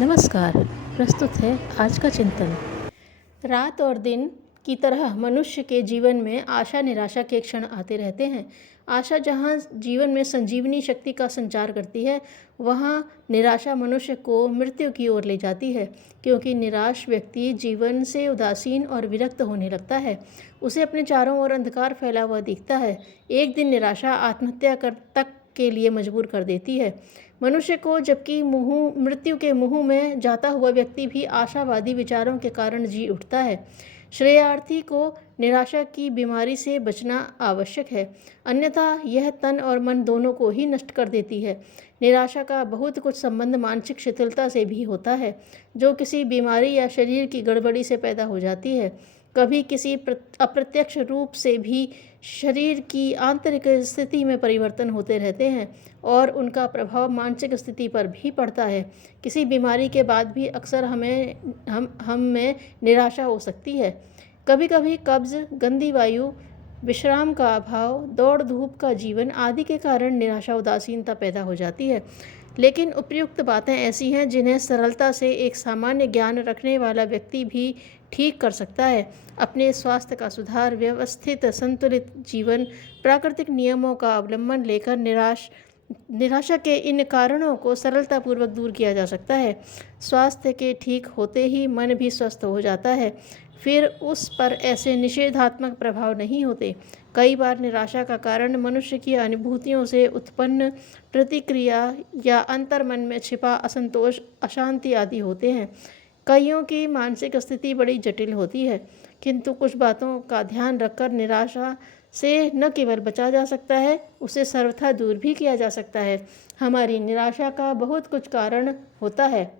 नमस्कार। प्रस्तुत है आज का चिंतन। रात और दिन की तरह मनुष्य के जीवन में आशा निराशा के क्षण आते रहते हैं। आशा जहाँ जीवन में संजीवनी शक्ति का संचार करती है, वहाँ निराशा मनुष्य को मृत्यु की ओर ले जाती है, क्योंकि निराश व्यक्ति जीवन से उदासीन और विरक्त होने लगता है। उसे अपने चारों ओर अंधकार फैला हुआ दिखता है। एक दिन निराशा आत्महत्या कर तक के लिए मजबूर कर देती है मनुष्य को, जबकि मृत्यु के मुंह में जाता हुआ व्यक्ति भी आशावादी विचारों के कारण जी उठता है। श्रेयार्थी को निराशा की बीमारी से बचना आवश्यक है, अन्यथा यह तन और मन दोनों को ही नष्ट कर देती है। निराशा का बहुत कुछ संबंध मानसिक शिथिलता से भी होता है, जो किसी बीमारी या शरीर की गड़बड़ी से पैदा हो जाती है। कभी किसी अप्रत्यक्ष रूप से भी शरीर की आंतरिक स्थिति में परिवर्तन होते रहते हैं और उनका प्रभाव मानसिक स्थिति पर भी पड़ता है। किसी बीमारी के बाद भी अक्सर हम में निराशा हो सकती है। कभी कभी कब्ज, गंदी वायु, विश्राम का अभाव, दौड़ धूप का जीवन आदि के कारण निराशा उदासीनता पैदा हो जाती है। लेकिन उपयुक्त बातें ऐसी हैं जिन्हें सरलता से एक सामान्य ज्ञान रखने वाला व्यक्ति भी ठीक कर सकता है। अपने स्वास्थ्य का सुधार, व्यवस्थित संतुलित जीवन, प्राकृतिक नियमों का अवलंबन लेकर निराशा के इन कारणों को सरलतापूर्वक दूर किया जा सकता है। स्वास्थ्य के ठीक होते ही मन भी स्वस्थ हो जाता है, फिर उस पर ऐसे निषेधात्मक प्रभाव नहीं होते। कई बार निराशा का कारण मनुष्य की अनुभूतियों से उत्पन्न प्रतिक्रिया या अंतर्मन में छिपा असंतोष, अशांति आदि होते हैं। कईयों की मानसिक स्थिति बड़ी जटिल होती है, किंतु कुछ बातों का ध्यान रखकर निराशा से न केवल बचा जा सकता है, उसे सर्वथा दूर भी किया जा सकता है। हमारी निराशा का बहुत कुछ कारण होता है।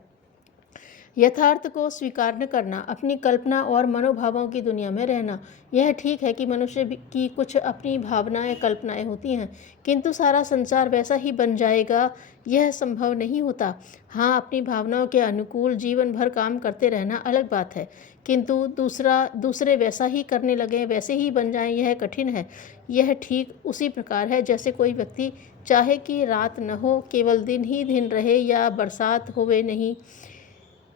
यथार्थ को स्वीकार न करना, अपनी कल्पना और मनोभावों की दुनिया में रहना। यह ठीक है कि मनुष्य की कुछ अपनी भावनाएं, कल्पनाएं होती हैं, किंतु सारा संसार वैसा ही बन जाएगा, यह संभव नहीं होता। हाँ, अपनी भावनाओं के अनुकूल जीवन भर काम करते रहना अलग बात है, किंतु दूसरे वैसा ही करने लगे, वैसे ही बन जाएं, यह कठिन है। यह ठीक उसी प्रकार है जैसे कोई व्यक्ति चाहे कि रात न हो, केवल दिन ही दिन रहे, या बरसात होवे नहीं।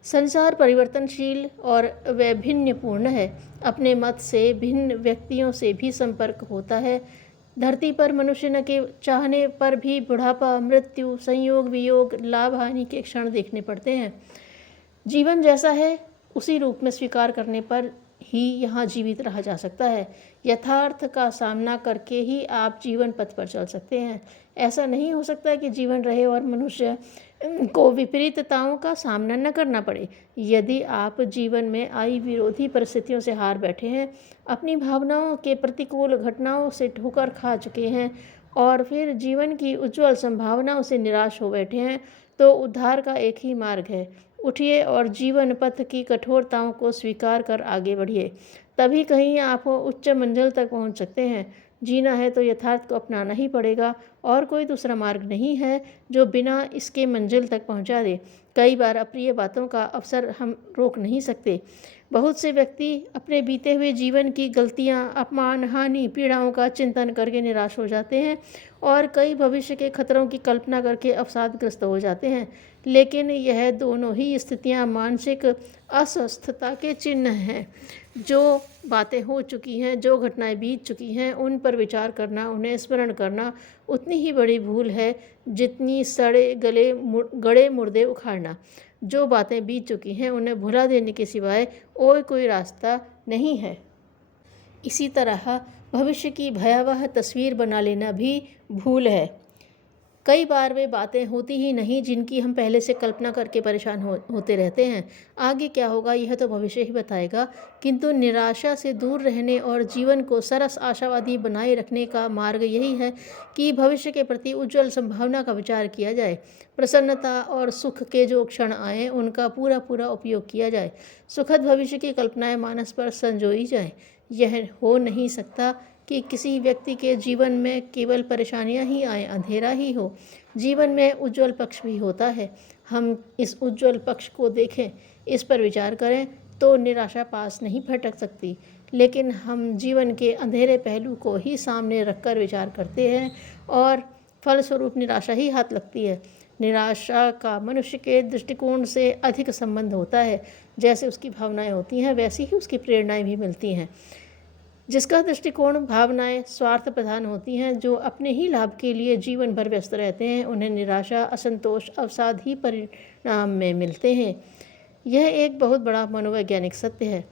संसार परिवर्तनशील और वैभिन्यपूर्ण है। अपने मत से भिन्न व्यक्तियों से भी संपर्क होता है। धरती पर मनुष्य न के चाहने पर भी बुढ़ापा, मृत्यु, संयोग वियोग, लाभ हानि के क्षण देखने पड़ते हैं। जीवन जैसा है उसी रूप में स्वीकार करने पर ही यहाँ जीवित रहा जा सकता है। यथार्थ का सामना करके ही आप जीवन पथ पर चल सकते हैं। ऐसा नहीं हो सकता कि जीवन रहे और मनुष्य को विपरीतताओं का सामना न करना पड़े। यदि आप जीवन में आई विरोधी परिस्थितियों से हार बैठे हैं, अपनी भावनाओं के प्रतिकूल घटनाओं से ठोकर खा चुके हैं और फिर जीवन की उज्जवल संभावनाओं से निराश हो बैठे हैं, तो उद्धार का एक ही मार्ग है। उठिए और जीवन पथ की कठोरताओं को स्वीकार कर आगे बढ़िए, तभी कहीं आप उच्च मंजिल तक पहुंच सकते हैं। जीना है तो यथार्थ को अपनाना ही पड़ेगा, और कोई दूसरा मार्ग नहीं है जो बिना इसके मंजिल तक पहुंचा दे। कई बार अप्रिय बातों का अवसर हम रोक नहीं सकते। बहुत से व्यक्ति अपने बीते हुए जीवन की गलतियां, अपमान, हानि, पीड़ाओं का चिंतन करके निराश हो जाते हैं और कई भविष्य के खतरों की कल्पना करके अवसादग्रस्त हो जाते हैं। लेकिन यह दोनों ही स्थितियां मानसिक अस्वस्थता के चिन्ह हैं। जो बातें हो चुकी हैं, जो घटनाएं बीत चुकी हैं, उन पर विचार करना, उन्हें स्मरण करना उतनी ही बड़ी भूल है जितनी गड़े मुर्दे उखाड़ना। जो बातें बीत चुकी हैं उन्हें भुला देने के सिवाय और कोई रास्ता नहीं है। इसी तरह भविष्य की भयावह तस्वीर बना लेना भी भूल है। कई बार वे बातें होती ही नहीं जिनकी हम पहले से कल्पना करके परेशान होते रहते हैं। आगे क्या होगा यह तो भविष्य ही बताएगा, किंतु निराशा से दूर रहने और जीवन को सरस आशावादी बनाए रखने का मार्ग यही है कि भविष्य के प्रति उज्जवल संभावना का विचार किया जाए। प्रसन्नता और सुख के जो क्षण आए उनका पूरा पूरा उपयोग किया जाए। सुखद भविष्य की कल्पनाएं मानस पर संजोई जाए। यह हो नहीं सकता कि किसी व्यक्ति के जीवन में केवल परेशानियां ही आए, अंधेरा ही हो। जीवन में उज्जवल पक्ष भी होता है। हम इस उज्जवल पक्ष को देखें, इस पर विचार करें, तो निराशा पास नहीं भटक सकती। लेकिन हम जीवन के अंधेरे पहलू को ही सामने रखकर विचार करते हैं और फलस्वरूप निराशा ही हाथ लगती है। निराशा का मनुष्य के दृष्टिकोण से अधिक संबंध होता है। जैसे उसकी भावनाएं होती हैं वैसी ही उसकी प्रेरणाएं भी मिलती हैं। जिसका दृष्टिकोण भावनाएं स्वार्थ प्रधान होती हैं, जो अपने ही लाभ के लिए जीवन भर व्यस्त रहते हैं, उन्हें निराशा, असंतोष, अवसाद ही परिणाम में मिलते हैं। यह एक बहुत बड़ा मनोवैज्ञानिक सत्य है।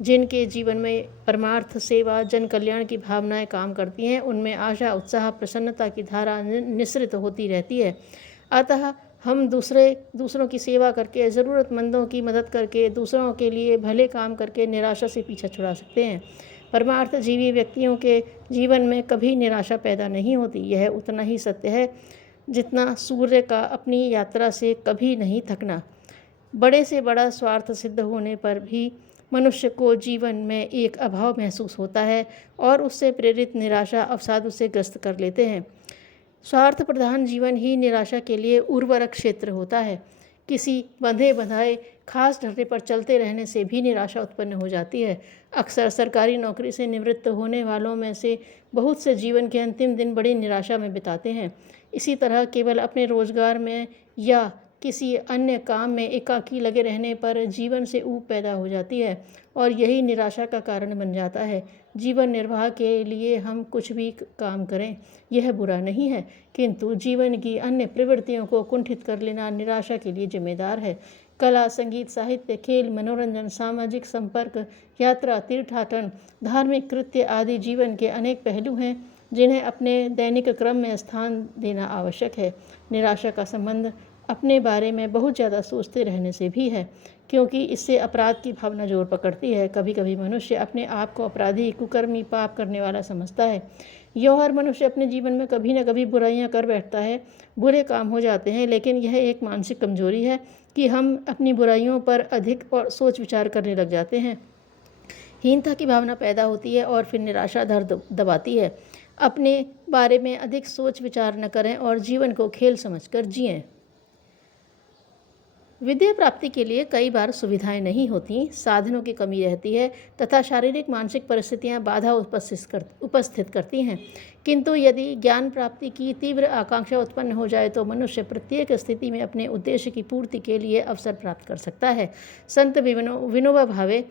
जिनके जीवन में परमार्थ, सेवा, जन कल्याण की भावनाएं काम करती हैं, उनमें आशा, उत्साह, प्रसन्नता की धारा निस्सृत होती रहती है। अतः हम दूसरों की सेवा करके, ज़रूरतमंदों की मदद करके, दूसरों के लिए भले काम करके निराशा से पीछा छुड़ा सकते हैं। परमार्थ जीवी व्यक्तियों के जीवन में कभी निराशा पैदा नहीं होती। यह उतना ही सत्य है जितना सूर्य का अपनी यात्रा से कभी नहीं थकना। बड़े से बड़ा स्वार्थ सिद्ध होने पर भी मनुष्य को जीवन में एक अभाव महसूस होता है और उससे प्रेरित निराशा, अवसाद उसे ग्रस्त कर लेते हैं। स्वार्थ प्रधान जीवन ही निराशा के लिए उर्वरक क्षेत्र होता है। किसी बंधे बंधाए खास ढर्रे पर चलते रहने से भी निराशा उत्पन्न हो जाती है। अक्सर सरकारी नौकरी से निवृत्त होने वालों में से बहुत से जीवन के अंतिम दिन बड़ी निराशा में बिताते हैं। इसी तरह केवल अपने रोजगार में या किसी अन्य काम में एकाकी लगे रहने पर जीवन से ऊब पैदा हो जाती है और यही निराशा का कारण बन जाता है। जीवन निर्वाह के लिए हम कुछ भी काम करें, यह बुरा नहीं है, किंतु जीवन की अन्य प्रवृत्तियों को कुंठित कर लेना निराशा के लिए जिम्मेदार है। कला, संगीत, साहित्य, खेल, मनोरंजन, सामाजिक संपर्क, यात्रा, तीर्थाटन, धार्मिक कृत्य आदि जीवन के अनेक पहलू हैं जिन्हें अपने दैनिक क्रम में स्थान देना आवश्यक है। निराशा का संबंध अपने बारे में बहुत ज़्यादा सोचते रहने से भी है, क्योंकि इससे अपराध की भावना जोर पकड़ती है। कभी कभी मनुष्य अपने आप को अपराधी, कुकर्मी, पाप करने वाला समझता है। यह हर मनुष्य अपने जीवन में कभी न कभी बुराइयां कर बैठता है, बुरे काम हो जाते हैं, लेकिन यह एक मानसिक कमजोरी है कि हम अपनी बुराइयों पर अधिक और सोच विचार करने लग जाते हैं। हीनता की भावना पैदा होती है और फिर निराशा धर दबाती है। अपने बारे में अधिक सोच विचार न करें और जीवन को खेल समझकर जिएं। विद्या प्राप्ति के लिए कई बार सुविधाएं नहीं होती, साधनों की कमी रहती है तथा शारीरिक मानसिक परिस्थितियां बाधा उपस्थित करती हैं। किंतु यदि ज्ञान प्राप्ति की तीव्र आकांक्षा उत्पन्न हो जाए तो मनुष्य प्रत्येक स्थिति में अपने उद्देश्य की पूर्ति के लिए अवसर प्राप्त कर सकता है। संत विनोबा भावे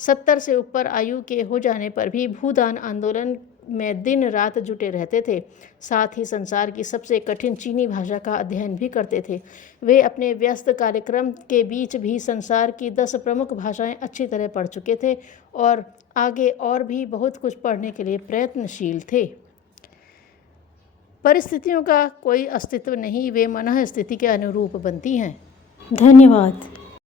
70 से ऊपर आयु के हो जाने पर भी भूदान आंदोलन में दिन रात जुटे रहते थे। साथ ही संसार की सबसे कठिन चीनी भाषा का अध्ययन भी करते थे। वे अपने व्यस्त कार्यक्रम के बीच भी संसार की 10 प्रमुख भाषाएं अच्छी तरह पढ़ चुके थे और आगे और भी बहुत कुछ पढ़ने के लिए प्रयत्नशील थे। परिस्थितियों का कोई अस्तित्व नहीं, वे मनः स्थिति के अनुरूप बनती हैं। धन्यवाद।